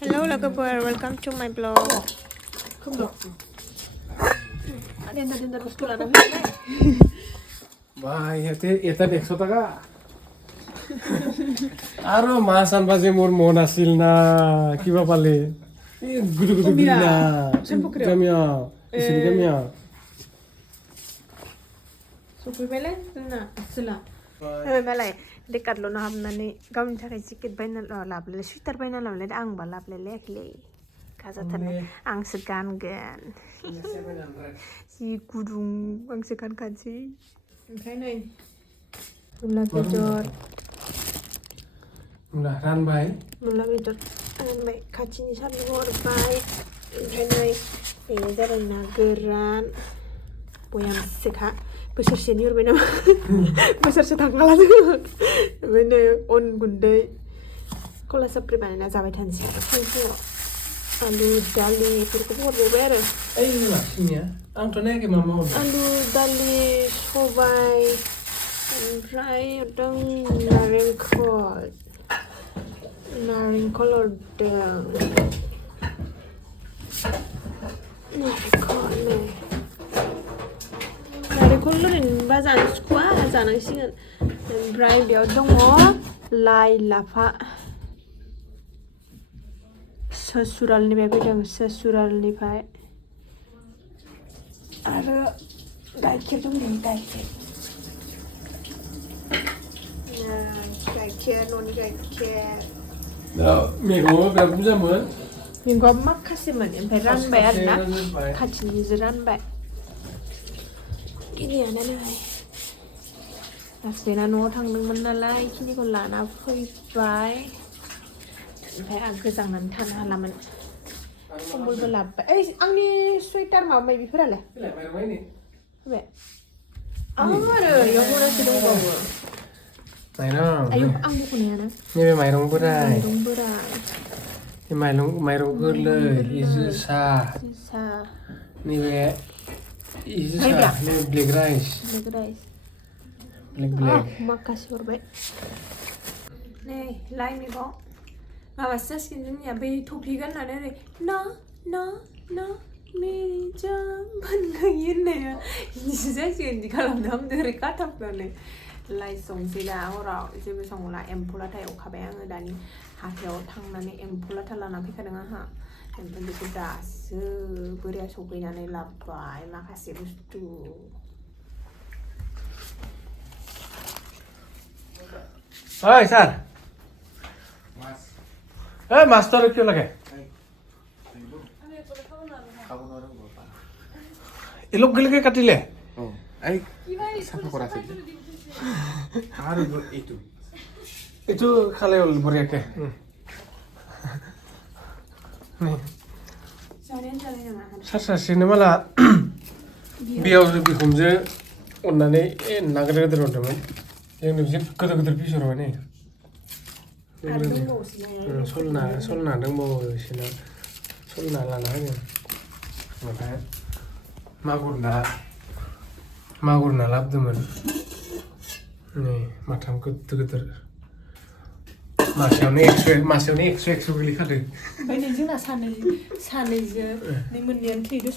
Hello lover, welcome to my blog. Ada bosku lah Wah, eta 100 টাকা আরো মাছ আনবা যে মোর মন আছিল না কিবা পালে গুদু গুদু বিনা গামিয়া ইসিনি গামিয়া सफैबायलै जोंना आसोला मालाय देकार्टल' ना हाबनानै गावनि थाखाय जेकेट बायना लाबोलाय सुइटार बायना लाबोलाय आंबा लाबोलायलायाखैलै गाजाथारनाय आंसो गानगोन जि गुदुं आंसो गानखानोसै ओमफ्राय नै मुला बेदर रानबाय मुला बेदर रानबाय खाथिनि सानदुं हरबाय ओमफ्राय नै बेयो जाबाय ना गोरान बयामसेखा बोसोरसेनि हरबाय नामा बोसोरसे थांखाला जोङो ओमफ्राय नै अन गुन्दै कला साफ्रि बानायना जाबाय थानोसै आरो फुं फुङाव आलु दालिफोरखौबो हरबावबाय आरो ओइ लाखिनिया आंथ' नायाखै मा हरदों आलु दालि सबाय ओमफ्राय हरदों नारेंखल हरदों नारेंखल ओरैनोबा जानो सुखुवा जानांसिगोन ओमफ्राय बेयाव दङ लाइ लाफा ससुरालनिफ्राय फैदों ससुरालनिफ्राय आरो गाइखेर दं नै गाइखेर न'नि गाइखेर मैगङा बिराद बुरजामोन मैगङा माखासेमोन ओमफ्राय रानबाय आरोना खाथिनिजों रानबाय गिलियानो नै हासबेन्डआ न'आव थांदोंमोन नालाय बेखिनिखौ लाना फैबाय ओमफ्राय आं गोजांनानै थानो हालामोन कम्बलबो लाबोबाय ओइ आंनि सुइटार माबा माबिफोरालाय फैबाय आरो इयाव मोनासो दंबावो माइरं आयौ आं बख'नायानो नैबे माइरं बोराय माइरं गोरलै जोसा नैबे जोसा नैबे ब्लेक राइस ब्लेक माखासे हरबाय नै लाइ मैगं माबासो जासिगोन जोंनिया बै टफि गाननानै ओरै ना मेरि जान बन गई होननाया बिदिसो जासिगोन बिदि खालामनो हामदों ओरै खाथाबनानै लाइ संसै दा हराव जेबो संला एम्फौ लाथा एवखाबाय आङो दानि हाथायाव थांनानै एम्फौ लाथा लाना फैखादों आंहा ओमफ्राय बेखौ दासो बोराया सफैनानै लाबोबाय माखासे बुस्थु ओइ सार এই মাছটো আৰু কিয় লাগে এলোক গেলেকে কাটিলে এইটো খালে হ'ল বঢ়িয়াকে सारसिनो माला बेयाव बिखुनजो अननानै ना गिदिर गिदिर हरदोंमोन जोंनो बिसोर गिदिर गिदिर पिस हरबाय नै सलना दंबावो बिसोरना सलना लाना होदों ओमफ्राय मागुर ना लाबोदोंमोन नै माथाम गिदिर गिदिर मासेयावनो 100 गोलैखादों ओमफ्राय नै जोंना सानैजों नै मोननैयानो थैदो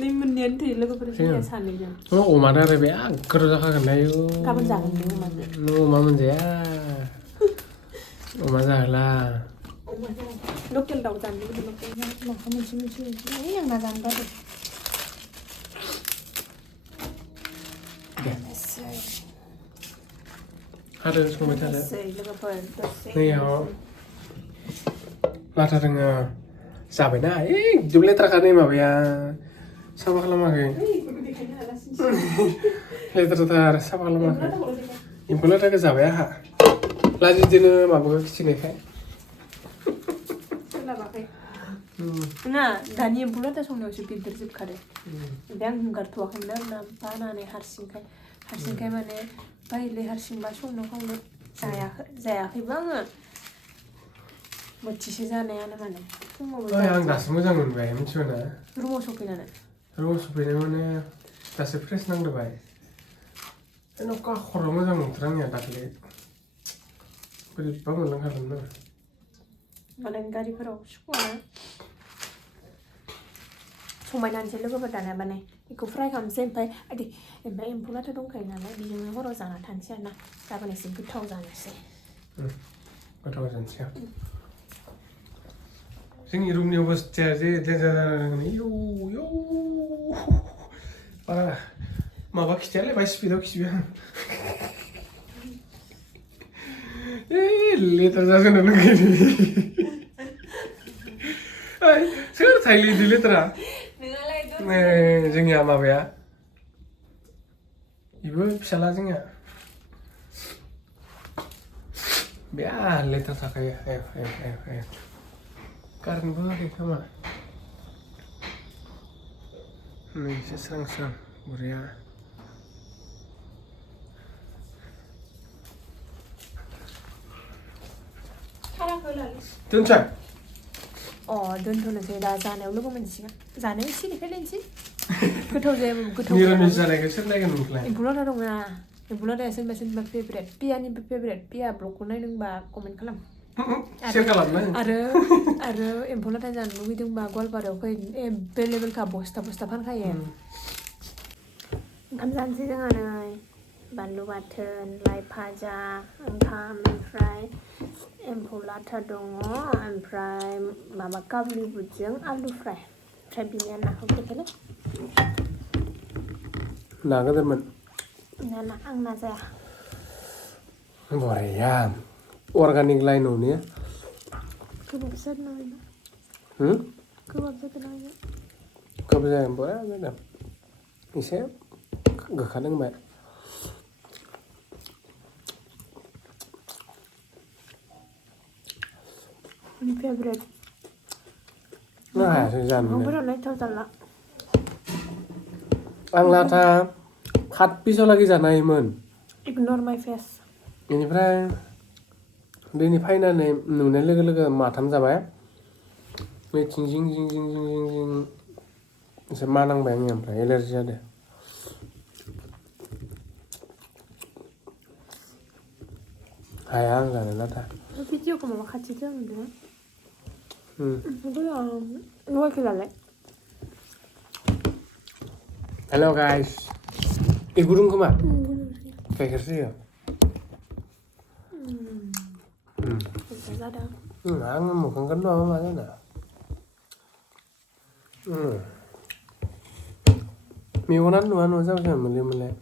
नै मोननैयानो थैयो लोगोफोर जोंनिया सानैजों अमा दारायबाय आगोर जाखागोन दायो गाबोन जागोन बे अमाजों नों अमा मोनजाया अमा जाहोला लकेल दाउ जानो लुबैदों लकेल माखौ मोनसे आं ना जानो बादों आरो संबाय थादो लोगोफोर नैयाव लाथा दोङो जाबायना एकदम लेथ्राखा नै माबाया साफा खालामाखै लेथ्राथार साफा खालामाखै एम्फौ लाथाखौ जाबाय आंहा लाजिदोनो माबाखौ खिथिनायखाय सोलाबाखै ना दानि एम्फौ लाथा संनायावसो बेदरजोबखादों ओमफ्राय आं हगारथ'वाखैमोन आरोना बानानै हारसिंखाय माने बायले हारसिंबा संनो खावनो जायाखैबो आङो बोथिसे जानायानो माने फुङावबो आं दासो मोजां मोनबाय मिथिबायना रुमाव सफैनानै माने दासो फ्रेस नांदोबाय न'का खर' मोजां मोनथारा आंनिया दाख्लै बोरैबा मोनलांखादोंमोन मालायनि गारिफोराव सुखुवाना समायनानोसै लोगोफोर दाना माने बेखौ फ्राय खालामनोसै ओमफ्राय एम्फौ लाथा दंखायो नालाय बेजोंनो हराव जाना थानोसै आरोना गाबोन एसे गोथाव जानोसै गोथाव जानोसै जोंनि रुमनि अबस्थाया जे देन्जार जादों इयौ बारा माबा खिथायालै बाय स्पिडाव खिबाय आं लेथ्रा जाजोबनो लुगैदों सोर थायोलै इदि लेथ्रा जोंनिया माबाया बेबो फिसाला जोंनिया बिराद लेथ्रा थाखायो आय कारेन्टबो होयाखै खोमा नै एसे स्रां स्रां बरिया दोनसै दोनथ'नोसै दा जानायाव लोगो मोनसिगोन जानायाव एसे देखायलायनोसै गोथाव जायाबो गोथाव निरामिस जानायखौ सोर नायगोन नोंखौलाय एम्फौ लाथा दंना एम्फौ लाथाया सोरनिबा फेभरेट पियानिबो फेभरेट पिया ब्लगखौ नायदोंबा कमेन्ट खालाम शेयार खालामना आरो एम्फौ लाथा जानो लुगैदोंबा गवालपारायाव फै एभेलेबेलखा बस्था फानखायो ओंखाम जानोसै जोंहा नै बानलु बाथोन लाइ भाजा ओंखाम ओमफ्राय एम्फौ लाथा दङ ओमफ्राय माबा काबुलि बुटजों आलु फ्राय ओमफ्राय बिनिया नाखौ देखायलाय ना गोदोरमोन आं ना जाया बरिया अर्गानिक लाइनाव ने गोबाब जादों ना गोबाब जादों ना गोबाब जादों बरिया जादों एसे गोखा दंबाय आंनि फेभरेट हायासै जानो मैगंफोरालाय थाव जाला आं लाथा 7 पिसाव लागै जानो हायोमोन इगनर माय फेस बेनिफ्राय दिनै फैनानै नुनाय लोगो लोगो माथाम जाबाय बैथिं जिं एसे मानांबाय आंनि ओमफ्राय एलार्जि जादों हाया आं जानो लाथा भिडिअखौ माबा खाथिजों नुदों नयखेलालाय हेल' गाइस गुदुं खोमा गाइखेरसो होयो जादों आङो मोखांखौनो नुवाबा मा जानो मेगनानो नुवा जाबाय मोनलाय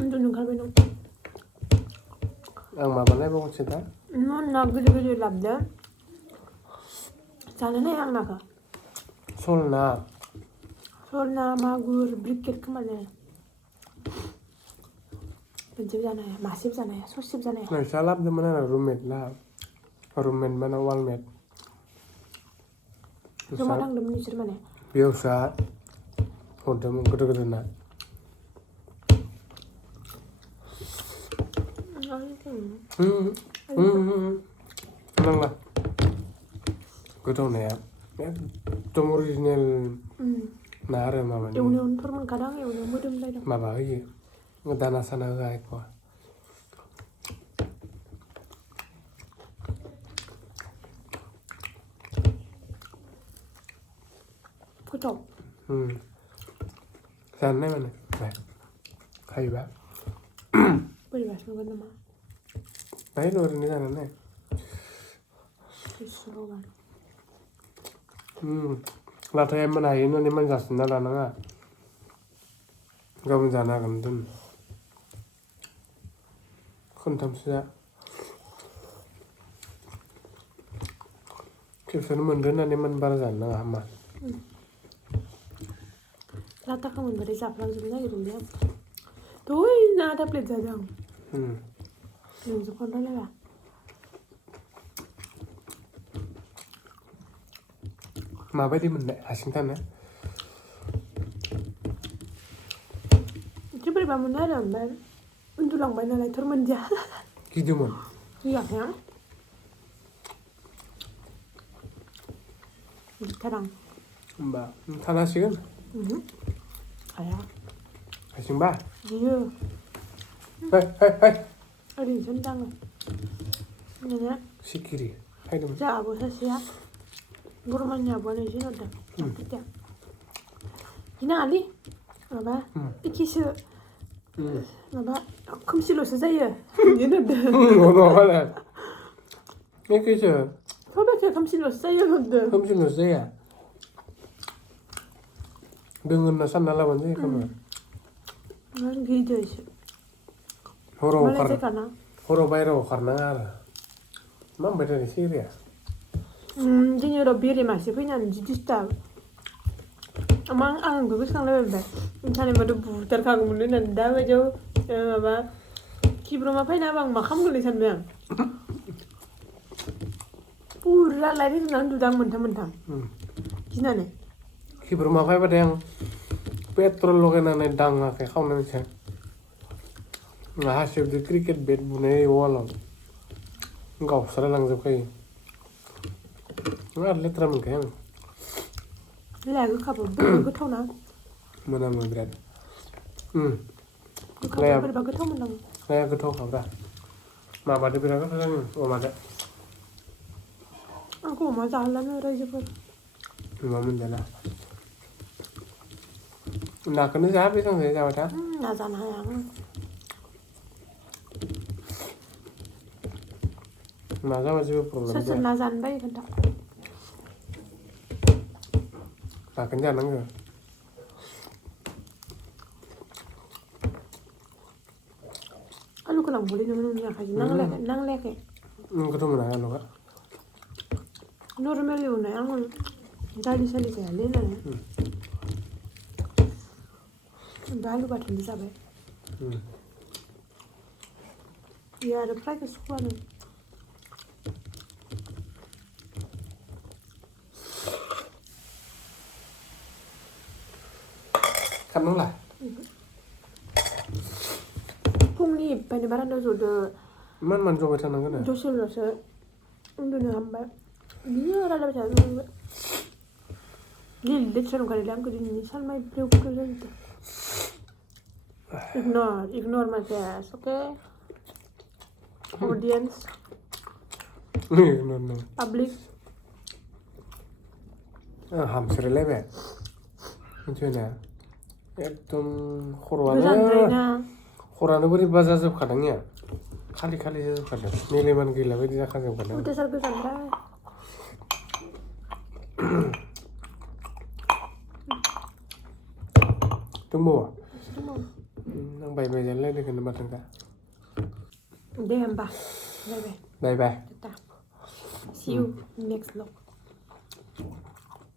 उन्दुनो ओंखारबाय नों आं माबा नायबावनोसै दा ना गिदिर लाबोदो जानो नाया आं नाखौ सल ना मागुर ब्रिकेट खोमालै मोनसेबो जानो हाया मासेबो जानो हाया ससेबो जानो हाया नोंस्रा लाबोदोंमोन आरो रुममेट माने वालमेट जमा थांदोंमोन नोंसोर माने बेयावसा हरदोंमोन गोदोर ना नांला गोथाव नाया एकदम अरिजिनेल ना आरो माबानि एवनायावनोफोर मोनखादां एवनायाव मोदोमलायदों माबा होयो दाना साना होआ एख'आ गोथाव जानो नाय माने खायोबा बोरैबासो नुगोन नामा बाहाय ओरैनो जानो नाय लाथाया मोन हायो होननानै मान जासिना लानाङा गाबोन जानो हागोन दोन खनथामसो जा खेबसेनो मोनदो होननानै मान बारा जानो नाङा हामा लाथाखौ मोनबाथाय जाफ्लांजोबनो नागिरदोंलै आं दहाय ना आधा प्लेट जादों आं नोंजों फन रायलायबा माबायदि मोननाय हारसिं थानो एसे बोरैबा मोनो आरो ओमफ्राय उन्दुलांबाय नालाय थर मोनदिया गिदोंमोन गियाखै आं गिथार आं होमबा थानो हासिगोन हाया हारसिंबा गियो ओरैनोसो ओरैनोसो होनदों आङो नोङो सिखिरि फैदोंमोन जोंहाबो सासेया बर'मानियाबो नैजि हरदों बिदिया गिनाङालै माबा एखेसो माबा खोमसिल'सो जायो बिदि होनदों एखेसो सबाइखो खोमसिल'सो जायो होनदों खोमसिल'सो जाया दोङो होनना सानना लाबानो जायो खोमा गिदो एसे हराव मालाय जायगाना हराव बायहेरायाव खारनाङा आरो मा होनबाय थादों सिरिया जोंनि हराव बेरे मासे फैनानै जि डिस्टार्ब आं गोसोखांलायबाय सानैबाथ' बुथारखागौमोन होननानै दा बायदियाव माबा खिब्रमा फैना होबा आं मा खालामगोन सानबाय आं पुरा लाइट होजोबना उन्दुदों आं मोनथाम गिनानै खिब्रमा फैबाथाय आं पेट्रल लगायनानै दाङाखै खावनानैसो हासिबजों क्रिकेट बेट बुनाय वालाव गावस्रालांजोबखायो बिराद लेथ्रा मोनखायो आं बिलाइआ गोखाबो बोरैबा गोथावना मोनामो बिराद गोखाबो बोरैबा गोथाव मोनलाङो लाया गोथावखाब्रा माबादो बिराद गोथाव जायो अमादो आंखौ अमा जाहोलानो रायजोफोर अमा मोनजाला नाखौनो जा बेसेबां जायो जाबाय था ना जानो हाया आं ना जाबा जेबो प्रब्लेम सोर जाया ना जानो बायो खोन्था नाखौनो जानांगौ आलुखौ लांबोलै नोङो नोंनि आखाइजों नांलायाखै गोथाव मोना आलुआ नर्मेल एवनाय आङो दालि सालि जायालै होननानै दा आलु बाथोनबो जाबाय बेयो आरो फ्रायखौ सुखुवानो खारनांला फुंनिफ्रायनो बारान्दायाव जदो मान जबाय थानांगोन दसेल'सो उन्दुनो हामबाय बिदिनो रायलायबाय थादों लेथ्रा नंखायोलै आंखौ दिनैनि सानमाय ब्रेव ब्रेव जाजोबदों ignore my face, okay? Audience, public. हामसोलायबाय मिथिबायना एकदम खर'आनो बोरैबा जाजोबखादों या खालि जाजोबखादों मेलेमानो गैला बायदि जाखाजोबखादों अयथासार गोजानद्राय दंबावो आं बाय जानो रायलायदों माथो दे होमबा बाय बाय see you next vlog